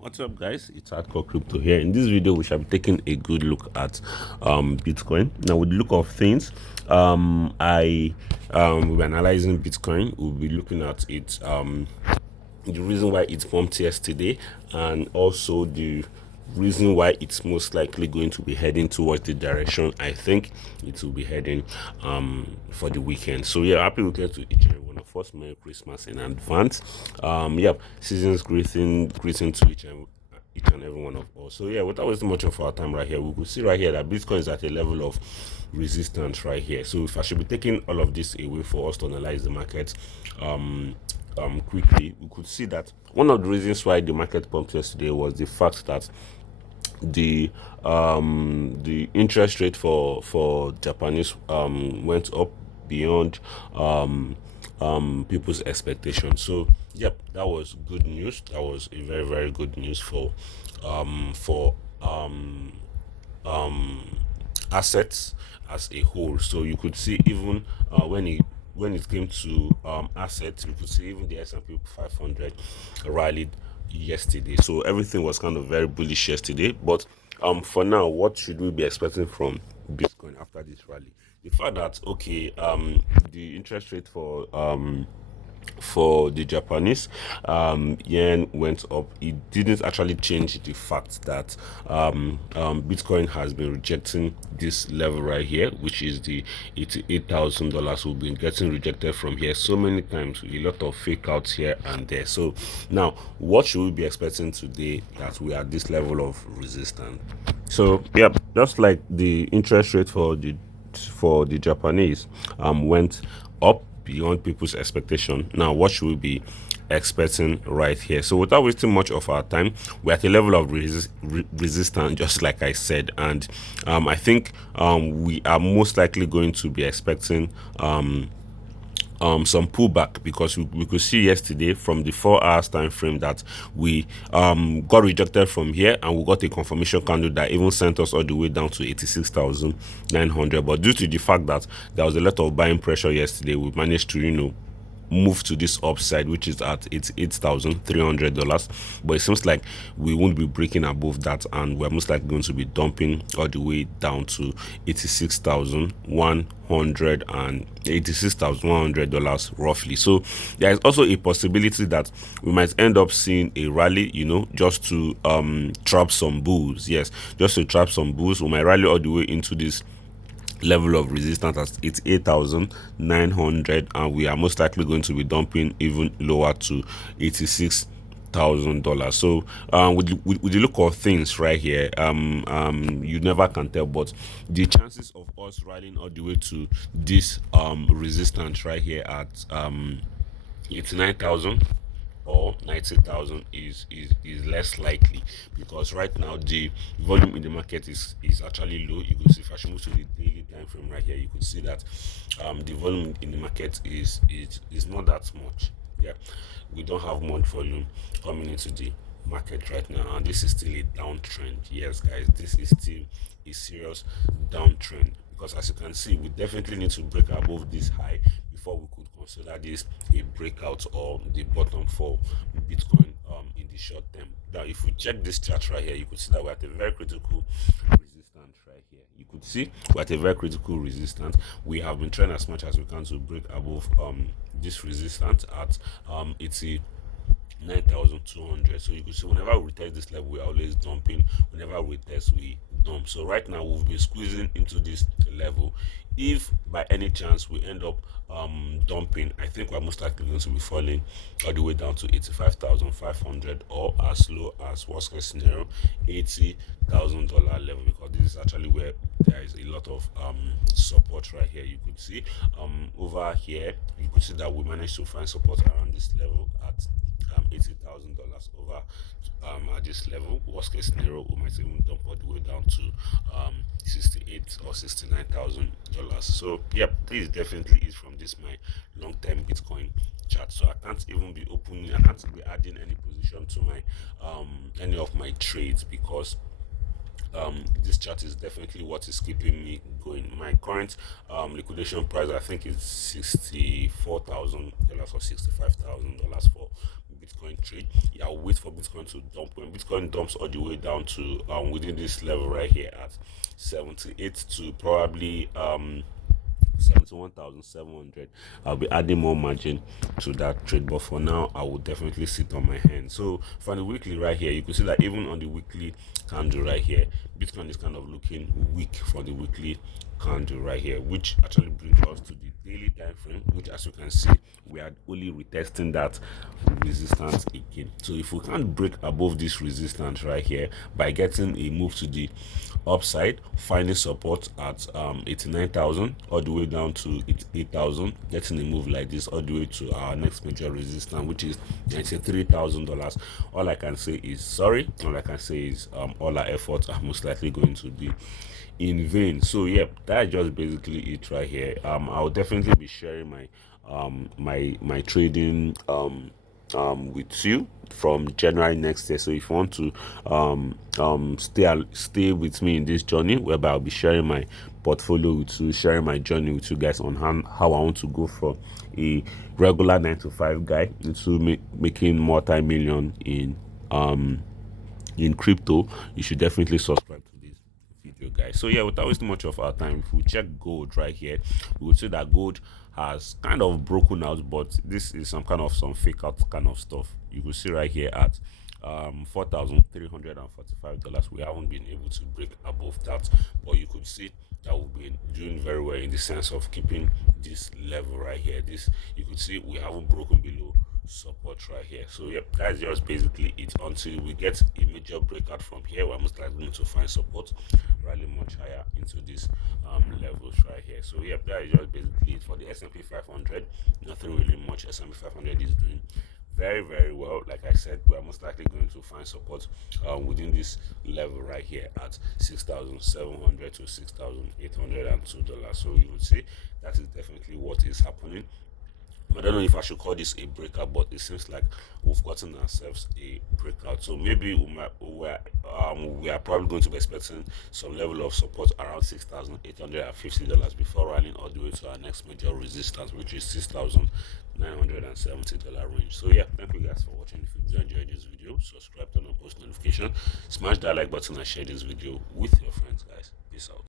What's up, guys? It's Hardcore Crypto here. In this video, we shall be taking a good look at Bitcoin. Now, with the look of things, I we'll be analyzing Bitcoin. We'll be looking at it, the reason why it pumped yesterday, and also the reason why it's most likely going to be heading towards the direction I think it will be heading for the weekend. So yeah, happy weekend to each and every one of us. Merry Christmas in advance. Season's greeting to each and every one of us. So yeah, without wasting much of our time right here, we could see right here that Bitcoin is at a level of resistance right here. So if I should be taking all of this away for us to analyze the market quickly, we could see that one of the reasons why the market pumped yesterday was the fact that the interest rate for Japanese went up beyond people's expectations. So yep, that was good news. That was a very very good news for assets as a whole. So you could see even when it came to assets, you could see even the S&P 500 rallied yesterday. So everything was kind of very bullish yesterday. But for now, what should we be expecting from Bitcoin after this rally? The fact that okay, the interest rate for the Japanese yen went up, it didn't actually change the fact that Bitcoin has been rejecting this level right here, which is the $88,000. We've been getting rejected from here so many times with a lot of fake outs here and there. So now, what should we be expecting today that we are at this level of resistance? So yeah, just like the interest rate for the Japanese went up beyond people's expectation. Now, what should we be expecting right here? So, without wasting much of our time, we're at a level of resistance, just like I said, and I think we are most likely going to be expecting some pullback, because we could see yesterday from the 4 hours time frame that we got rejected from here, and we got a confirmation candle that even sent us all the way down to 86,900. But due to the fact that there was a lot of buying pressure yesterday, we managed to move to this upside, which is at $88,300. But it seems like we won't be breaking above that, and we're most likely going to be dumping all the way down to $86,100 roughly. So there is also a possibility that we might end up seeing a rally, just to trap some bulls. Yes, just to trap some bulls. We might rally all the way into this level of resistance at 88,900, and we are most likely going to be dumping even lower to $86,000. So with the look of things right here, you never can tell, but the chances of us rallying all the way to this resistance right here at 89,000 or 90,000 is less likely, because right now the volume in the market is actually low. You could see, if I should move to the daily time frame right here, you could see that the volume in the market is not that much. Yeah, we don't have much volume coming into the market right now, and this is still a downtrend. Yes, guys, this is still a serious downtrend, because as you can see, we definitely need to break above this high before we could consider this a breakout or the bottom for Bitcoin in the short term. Now, if we check this chart right here, you could see that we're at a very critical resistance right here. You could see we're at a very critical resistance. We have been trying as much as we can to break above this resistance at 89,200. So you can see whenever we test this level, we are always dumping. Whenever we test, we dump. So right now we've been squeezing into this level. If by any chance we end up dumping, I think we're most likely going to be falling all the way down to 85,500, or as low as, worst case scenario, $80,000 level, because this is actually where there is a lot of support right here. You could see over here, you could see that we managed to find support around this level at $80,000 over at this level. Worst case scenario, we might even dump all the way down to $68,000 or $69,000. So yep, this definitely is from this my long-term Bitcoin chart. So I can't even be opening, I can't be adding any position to my any of my trades, because this chart is definitely what is keeping me going. My current liquidation price, I think, is $64,000 or $65,000 for Bitcoin trade. Yeah, wait for Bitcoin to dump. When Bitcoin dumps all the way down to within this level right here at 78 to probably 71,700, I'll be adding more margin to that trade, but for now I will definitely sit on my hand. So for the weekly right here, you can see that even on the weekly candle right here, Bitcoin is kind of looking weak for the weekly candle right here, which actually brings us to the daily time frame, which as you can see we are only retesting that resistance again. So if we can't break above this resistance right here by getting a move to the upside, finding support at 89,000 all the way down to 8,000, getting a move like this all the way to our next major resistance, which is $93,000, all I can say is sorry. All I can say is all our efforts are most likely going to be in vain. So yeah, that's just basically it right here. I'll definitely be sharing my trading with you from January next year. So if you want to stay with me in this journey, whereby I'll be sharing my portfolio with you, sharing my journey with you guys on how I want to go from a regular 9 to 5 guy into making multi-million in crypto. You should definitely subscribe to this video, guys. So yeah, without wasting much of our time, if we check gold right here, we will see that gold has kind of broken out, but this is some fake out kind of stuff. You will see right here at $4,345. We haven't been able to break above that, but you could see that we've been doing very well in the sense of keeping this level right here. This, you could see we haven't broken below support right here. So yep, that's just basically it. Until we get a major breakout from here, we're most likely going to find support rally much higher into these levels right here. So yep, that is just basically it for the S&P 500. Nothing really much. S&P 500 is doing very well. Like I said, we are most likely going to find support within this level right here at 6,700 to $6,802. So you will see that is definitely what is happening. I don't know if I should call this a breakout, but it seems like we've gotten ourselves a breakout. So maybe we are probably going to be expecting some level of support around $6,850 before running all the way to our next major resistance, which is $6,970 range. So yeah, thank you guys for watching. If you enjoyed this video, subscribe, turn on post notification, smash that like button, and share this video with your friends, guys. Peace out.